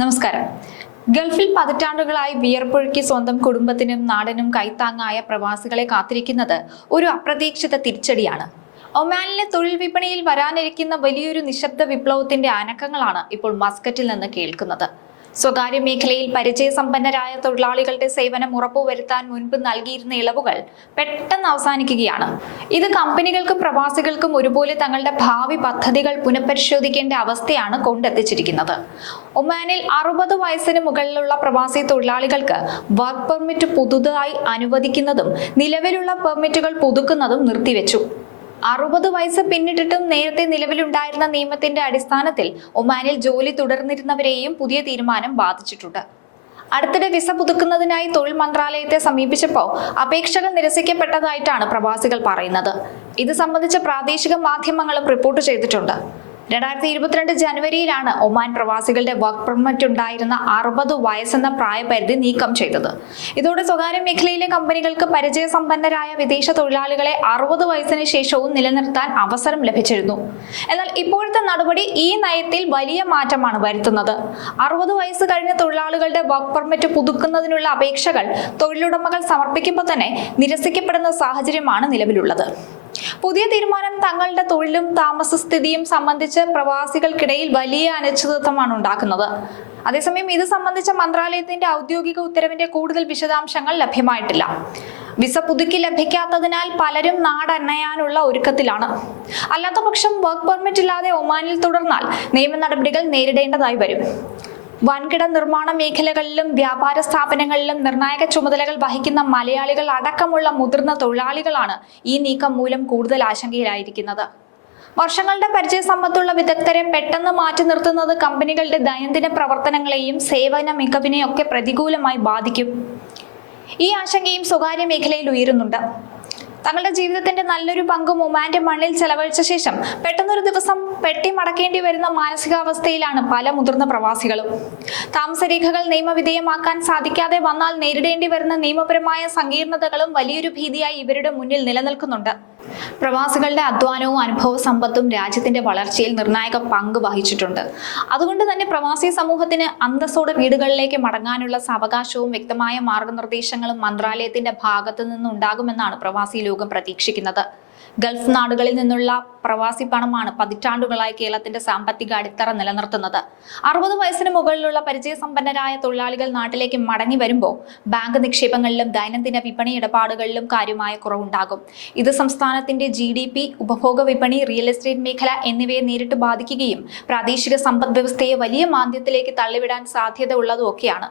നമസ്കാരം. ഗൾഫിൽ പതിറ്റാണ്ടുകളായി വിയർപ്പൊഴുക്കി സ്വന്തം കുടുംബത്തിനും നാടിനും കൈത്താങ്ങായ പ്രവാസികളെ കാത്തിരിക്കുന്നത് ഒരു അപ്രതീക്ഷിത തിരിച്ചടിയാണ്. ഒമാനിലെ തൊഴിൽ വിപണിയിൽ വരാനിരിക്കുന്ന വലിയൊരു നിശബ്ദ വിപ്ലവത്തിന്റെ അനക്കങ്ങളാണ് ഇപ്പോൾ മസ്കറ്റിൽ നിന്ന് കേൾക്കുന്നത്. സ്വകാര്യ മേഖലയിൽ പരിചയസമ്പന്നരായ തൊഴിലാളികളുടെ സേവനം ഉറപ്പുവരുത്താൻ മുൻപ് നൽകിയിരുന്ന ഇളവുകൾ പെട്ടെന്ന് അവസാനിക്കുകയാണ്. ഇത് കമ്പനികൾക്കും പ്രവാസികൾക്കും ഒരുപോലെ തങ്ങളുടെ ഭാവി പദ്ധതികൾ പുനഃപരിശോധിക്കേണ്ട അവസ്ഥയാണ് കൊണ്ടെത്തിച്ചിരിക്കുന്നത്. ഒമാനിൽ 60 വയസ്സിന് മുകളിലുള്ള പ്രവാസി തൊഴിലാളികൾക്ക് വർക്ക് പെർമിറ്റ് പുതുതായി അനുവദിക്കുന്നതും നിലവിലുള്ള പെർമിറ്റുകൾ പുതുക്കുന്നതും നിർത്തിവെച്ചു. 60 വയസ്സ് പിന്നിട്ടിട്ടും നേരത്തെ നിലവിലുണ്ടായിരുന്ന നിയമത്തിന്റെ അടിസ്ഥാനത്തിൽ ഒമാനിൽ ജോലി തുടർന്നിരുന്നവരെയും പുതിയ തീരുമാനം ബാധിച്ചിട്ടുണ്ട്. അടുത്തിടെ വിസ പുതുക്കുന്നതിനായി തൊഴിൽ മന്ത്രാലയത്തെ സമീപിച്ചപ്പോൾ അപേക്ഷകൾ നിരസിക്കപ്പെട്ടതായിട്ടാണ് പ്രവാസികൾ പറയുന്നത്. ഇത് സംബന്ധിച്ച് പ്രാദേശിക മാധ്യമങ്ങളും റിപ്പോർട്ട് ചെയ്തിട്ടുണ്ട്. 2022 ജനുവരിയിലാണ് ഒമാൻ പ്രവാസികളുടെ വർക്ക് പെർമിറ്റ് ഉണ്ടായിരുന്ന 60 വയസ്സെന്ന പ്രായപരിധി നീക്കം ചെയ്തത്. ഇതോടെ സ്വകാര്യ മേഖലയിലെ കമ്പനികൾക്ക് പരിചയസമ്പന്നരായ വിദേശ തൊഴിലാളികളെ 60 വയസ്സിന് ശേഷവും നിലനിർത്താൻ അവസരം ലഭിച്ചിരുന്നു. എന്നാൽ ഇപ്പോഴത്തെ നടപടി ഈ നയത്തിൽ വലിയ മാറ്റമാണ് വരുത്തുന്നത്. 60 വയസ്സ് കഴിഞ്ഞ തൊഴിലാളികളുടെ വർക്ക് പെർമിറ്റ് പുതുക്കുന്നതിനുള്ള അപേക്ഷകൾ തൊഴിലുടമകൾ സമർപ്പിക്കുമ്പോൾ തന്നെ നിരസിക്കപ്പെടുന്ന സാഹചര്യമാണ് നിലവിലുള്ളത്. പുതിയ തീരുമാനം തങ്ങളുടെ തൊഴിലും താമസസ്ഥിതിയും സംബന്ധിച്ച് പ്രവാസികൾക്കിടയിൽ വലിയ അനിശ്ചിതത്വമാണ് ഉണ്ടാക്കുന്നത്. അതേസമയം ഇത് സംബന്ധിച്ച മന്ത്രാലയത്തിന്റെ ഔദ്യോഗിക ഉത്തരവിന്റെ കൂടുതൽ വിശദാംശങ്ങൾ ലഭ്യമായിട്ടില്ല. വിസ പുതുക്കി ലഭിക്കാത്തതിനാൽ പലരും നാടണയാനുള്ള ഒരുക്കത്തിലാണ്. അല്ലാത്തപക്ഷം വർക്ക് പെർമിറ്റ് ഇല്ലാതെ ഒമാനിൽ തുടർന്നാൽ നിയമ നടപടികൾ നേരിടേണ്ടതായി വരും. വൻകിട നിർമ്മാണ മേഖലകളിലും വ്യാപാര സ്ഥാപനങ്ങളിലും നിർണായക ചുമതലകൾ വഹിക്കുന്ന മലയാളികൾ അടക്കമുള്ള മുതിർന്ന തൊഴിലാളികളാണ് ഈ നീക്കം മൂലം കൂടുതൽ ആശങ്കയിലായിരിക്കുന്നത്. വർഷങ്ങളുടെ പരിചയസമ്പത്തുള്ള വിദഗ്ധരെ പെട്ടെന്ന് മാറ്റി നിർത്തുന്നത് കമ്പനികളുടെ ദൈനംദിന പ്രവർത്തനങ്ങളെയും സേവന മികവിനെയും ഒക്കെ പ്രതികൂലമായി ബാധിക്കും. ഈ ആശങ്കയും സ്വകാര്യ മേഖലയിൽ ഉയരുന്നുണ്ട്. തങ്ങളുടെ ജീവിതത്തിന്റെ നല്ലൊരു പങ്കും ഒമാന്റെ മണ്ണിൽ ചെലവഴിച്ച ശേഷം പെട്ടെന്നൊരു ദിവസം പെട്ടി മടക്കേണ്ടി വരുന്ന മാനസികാവസ്ഥയിലാണ് പല മുതിർന്ന പ്രവാസികളും. താമസരേഖകൾ നിയമവിധേയമാക്കാൻ സാധിക്കാതെ വന്നാൽ നേരിടേണ്ടി വരുന്ന നിയമപരമായ സങ്കീർണതകളും വലിയൊരു ഭീതിയായി ഇവരുടെ മുന്നിൽ നിലനിൽക്കുന്നുണ്ട്. പ്രവാസികളുടെ അധ്വാനവും അനുഭവ സമ്പത്തും രാജ്യത്തിന്റെ വളർച്ചയിൽ നിർണായക പങ്ക് വഹിച്ചിട്ടുണ്ട്. അതുകൊണ്ട് തന്നെ പ്രവാസി സമൂഹത്തിന് അന്തസ്സോടെ വീടുകളിലേക്ക് മടങ്ങാനുള്ള സാവകാശവും വ്യക്തമായ മാർഗനിർദ്ദേശങ്ങളും മന്ത്രാലയത്തിന്റെ ഭാഗത്തു നിന്നുണ്ടാകുമെന്നാണ് പ്രവാസി ലോകം പ്രതീക്ഷിക്കുന്നത്. ഗൾഫ് നാടുകളിൽ നിന്നുള്ള പ്രവാസി പണമാണ് പതിറ്റാണ്ടുകളായി കേരളത്തിന്റെ സാമ്പത്തിക അടിത്തറ നിലനിർത്തുന്നത്. 60 വയസ്സിന് മുകളിലുള്ള പരിചയസമ്പന്നരായ തൊഴിലാളികൾ നാട്ടിലേക്ക് മടങ്ങി വരുമ്പോൾ ബാങ്ക് നിക്ഷേപങ്ങളിലും ദൈനംദിന വിപണി ഇടപാടുകളിലും കാര്യമായ കുറവുണ്ടാകും. ഇത് സംസ്ഥാനത്തിന്റെ GDP, ഉപഭോഗ വിപണി, റിയൽ എസ്റ്റേറ്റ് മേഖല എന്നിവയെ നേരിട്ട് ബാധിക്കുകയും പ്രാദേശിക സമ്പദ് വ്യവസ്ഥയെ വലിയ മാന്ദ്യത്തിലേക്ക് തള്ളിവിടാൻ സാധ്യത ഉള്ളതുമൊക്കെയാണ്.